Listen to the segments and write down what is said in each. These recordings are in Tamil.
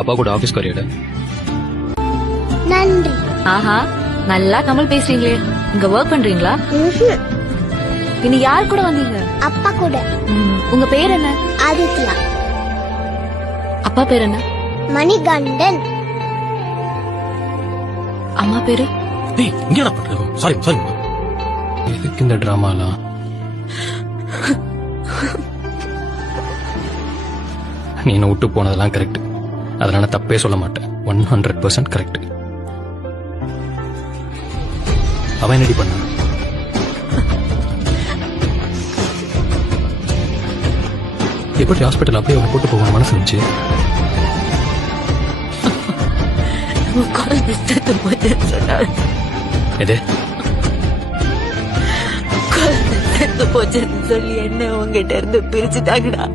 அப்பா கூட ஆபீஸ்க்கு வரையட. நன்றி. ஆஹா, நல்லா தமிழ் பேசுறீங்களே. இங்க ஒர்க் பண்றீங்களா? இனி யார் கூட வந்தீங்க? அப்பா கூட. உங்க பேர் என்ன? ஆதித்யா. அப்பா பேர் என்ன? மணிகண்டன். அம்மா பேரு? டேய் இங்கடா பண்றது? சாரி. எதுக்கு இந்த டிராமாலாம்? நீ என்ன விட்டு போனதெல்லாம் கரெக்ட். அதனால தப்பே சொல்ல மாட்டேன். 100% கரெக்ட். அவன் என்னடி பண்ண? எப்படி ஹாஸ்பிட்டல் அப்படியே அவனை போட்டு போக மனசு இருந்துச்சு? எது செத்து போச்சுன்னு சொல்லி என்ன உங்ககிட்ட இருந்து பிரிச்சுட்டாங்கடா.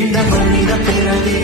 இந்த மனித பிறவி